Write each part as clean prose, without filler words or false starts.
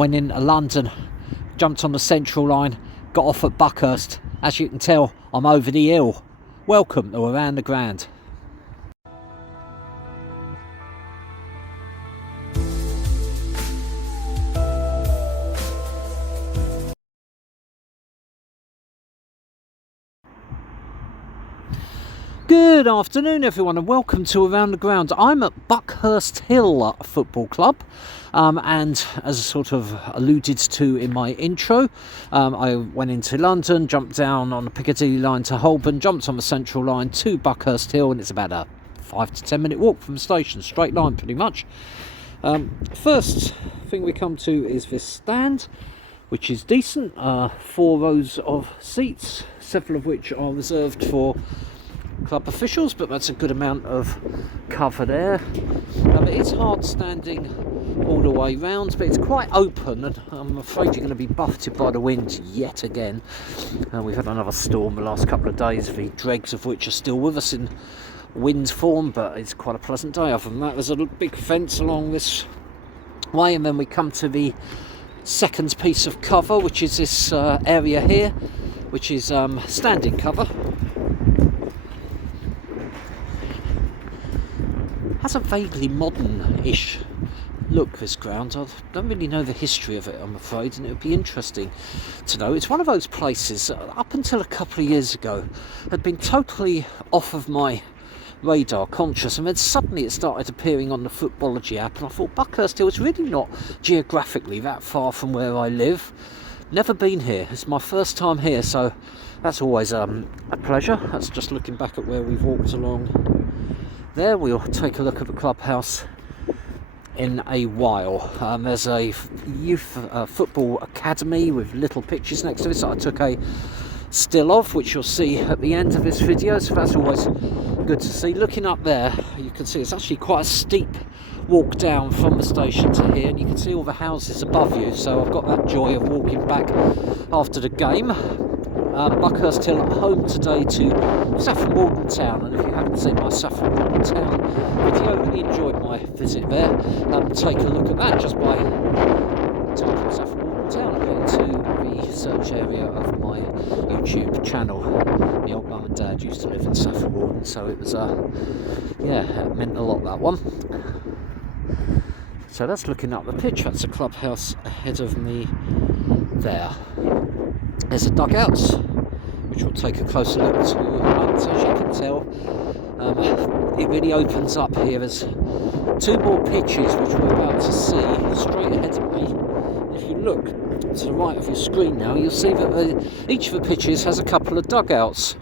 went into London, jumped on the Central line, got off at Buckhurst. As you can tell, I'm over the hill. Welcome to Around the Ground. Good afternoon everyone and welcome to Around the Ground. I'm at Buckhurst Hill Football Club and as I sort of alluded to in my intro, I went into London, jumped down on the Piccadilly line to Holborn, jumped on the Central line to Buckhurst Hill, and it's about a 5 to 10 minute walk from the station, straight line pretty much. First thing we come to is this stand, which is decent, 4 rows of seats, several of which are reserved for club officials, but that's a good amount of cover there. It's hard standing all the way round, but it's quite open, and I'm afraid you're going to be buffeted by the wind yet again. We've had another storm the last couple of days, the dregs of which are still with us in wind form, but it's quite a pleasant day. Other than that, there's a big fence along this way, and then we come to the second piece of cover, which is this area here, which is standing cover. Has a vaguely modern-ish look, this ground. I don't really know the history of it, I'm afraid, and it would be interesting to know. It's one of those places, up until a couple of years ago, had been totally off of my radar, conscious, and then suddenly it started appearing on the Footballogy app, and I thought Buckhurst Hill is really not geographically that far from where I live. Never been here. It's my first time here, so that's always a pleasure. That's just looking back at where we've walked along there. We'll take a look at the clubhouse in a while. There's a youth football academy with little pictures next to it, so I took a still of, which you'll see at the end of this video, so that's always good to see. Looking up there, you can see it's actually quite a steep walk down from the station to here, and you can see all the houses above you, so I've got that joy of walking back after the game. Buckhurst Hill at home today to Saffron Walden Town, and if you haven't seen my Saffron Walden Town video, I really enjoyed my visit there. Take a look at that just by typing Saffron Walden Town and get into the search area of my YouTube channel. My old mum and dad used to live in Saffron Walden, so it was yeah, it meant a lot, that one. So that's looking up the pitch. That's the clubhouse ahead of me there. There's the dugouts, which we'll take a closer look to. As you can tell, it really opens up here. There's 2 more pitches which we're about to see straight ahead of me. If you look to the right of your screen now, you'll see that each of the pitches has a couple of dugouts.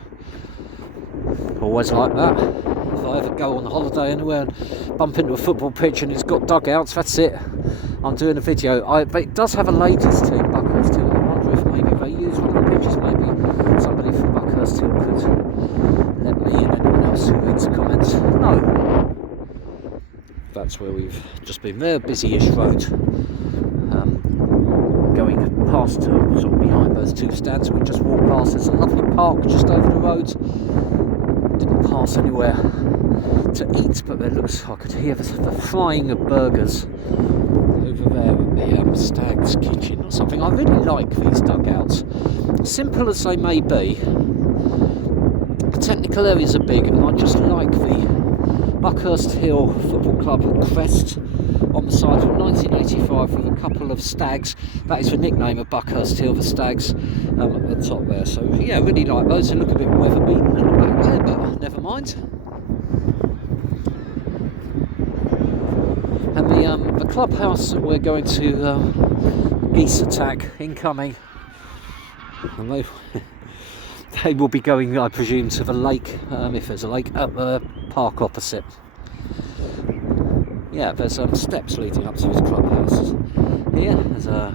Always like that. If I ever go on holiday anywhere and bump into a football pitch and it's got dugouts, that's it. I'm doing a video. But it does have a ladies' team, Buckhurst Hill. I wonder if maybe they use one of the pitches. Maybe somebody from Buckhurst Hill could let me and anyone else who reads the comments know. That's where we've just been there, busy-ish road. Going past, sort of behind those 2 stands we just walked past. There's a lovely park just over the road. Didn't pass anywhere to eat, but there looks, I could hear the frying of burgers over there at the Stag's Kitchen or something. I really like these dugouts, simple as they may be. The technical areas are big, and I just like the Buckhurst Hill Football Club crest on the side from 1985 with a couple of stags. That is the nickname of Buckhurst Hill, the stags, at the top there. So yeah, really like those. They look a bit weather beaten at the back there, but never mind. And the clubhouse that we're going to geese attack incoming, and they will be going, I presume, to the lake, if there's a lake, at the park opposite. Yeah, there's steps leading up to his clubhouse here. There's a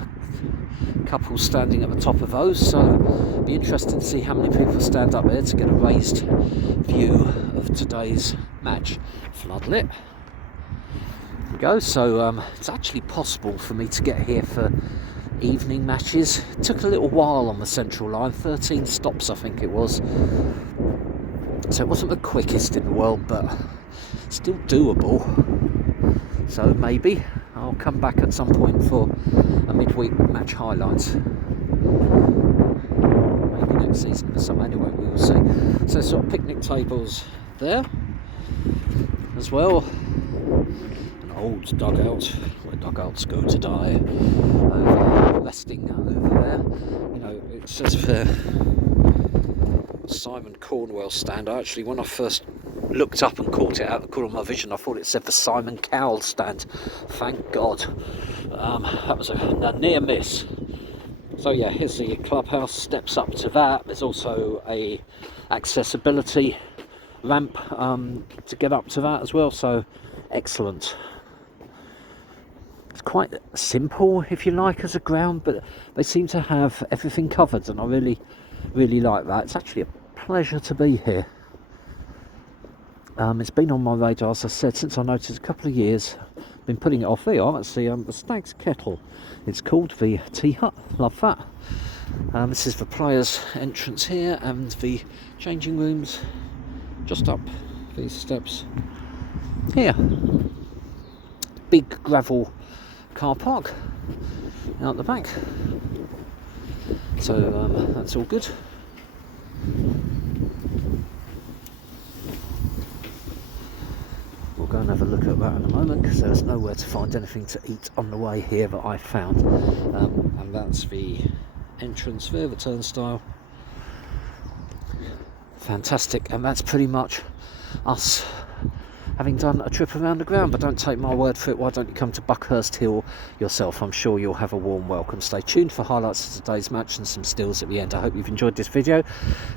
couple standing at the top of those, so it'll be interesting to see how many people stand up there to get a raised view of today's match. Floodlit. There we go. So it's actually possible for me to get here for evening matches. It took a little while on the Central line, 13 stops I think it was. So it wasn't the quickest in the world, but still doable. So maybe I'll come back at some point for a midweek match highlights. Maybe next season or something, anyway, we will see. So sort of picnic tables there as well. An old dugout, where dugouts go to die. Resting over there. You know, it says for Simon Cornwell stand. Actually, when I first looked up and caught it out of the corner of my vision, I thought it said the Simon Cowell stand. Thank God. That was a near miss. So yeah, here's the clubhouse, steps up to that. There's also a accessibility ramp to get up to that as well, so excellent. It's quite simple, if you like, as a ground, but they seem to have everything covered, and I really like that. It's actually a pleasure to be here. It's been on my radar, as I said, since I noticed a couple of years. Been putting it off. There you are, that's the Stag's Kettle. It's called the Tea Hut. Love that. This is the players' entrance here, and the changing rooms just up these steps here. Big gravel car park out the back. So that's all good. We'll go and have a look at that in a moment, because there's nowhere to find anything to eat on the way here that I found. And that's the entrance there, the turnstile. Fantastic, and that's pretty much us having done a trip around the ground. But don't take my word for it, why don't you come to Buckhurst Hill yourself? I'm sure you'll have a warm welcome. Stay tuned for highlights of today's match and some stills at the end. I hope you've enjoyed this video.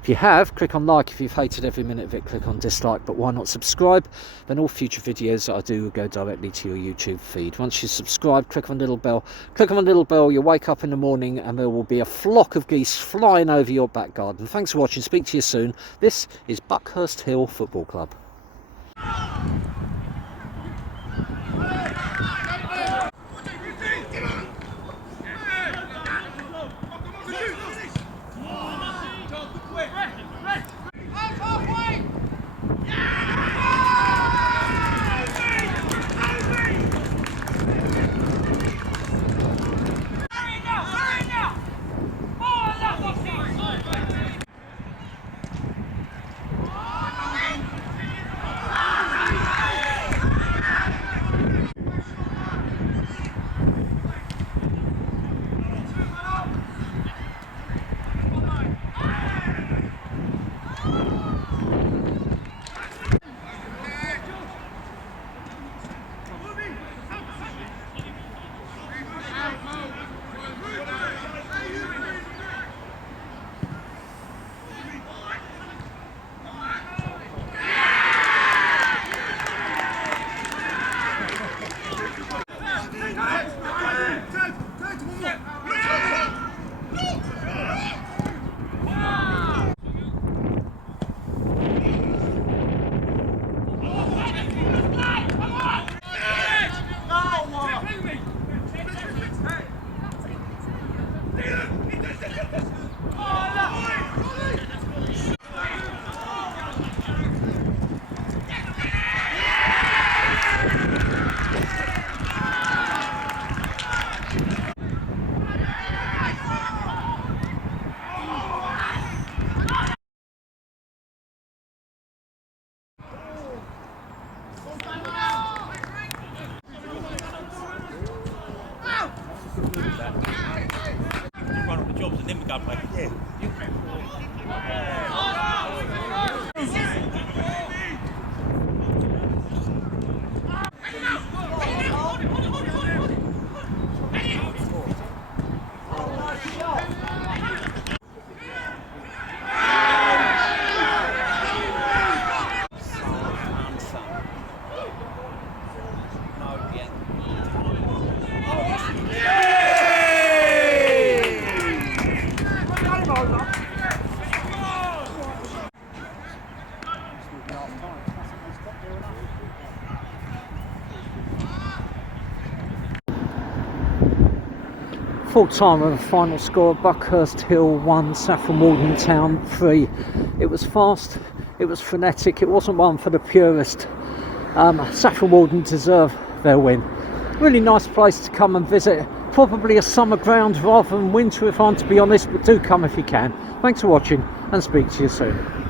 If you have, click on like. If you've hated every minute of it, click on dislike. But why not subscribe? Then all future videos that I do will go directly to your YouTube feed. Once you subscribe, click on the little bell. Click on the little bell, you wake up in the morning and there will be a flock of geese flying over your back garden. Thanks for watching, speak to you soon. This is Buckhurst Hill Football Club. Run all the jobs and then we go play. Yeah. Full time of the final score, Buckhurst Hill 1, Saffron Walden Town 3. It was fast, it was frenetic, it wasn't one for the purist. Saffron Walden deserve their win. Really nice place to come and visit. Probably a summer ground rather than winter if I'm to be honest, but do come if you can. Thanks for watching and speak to you soon.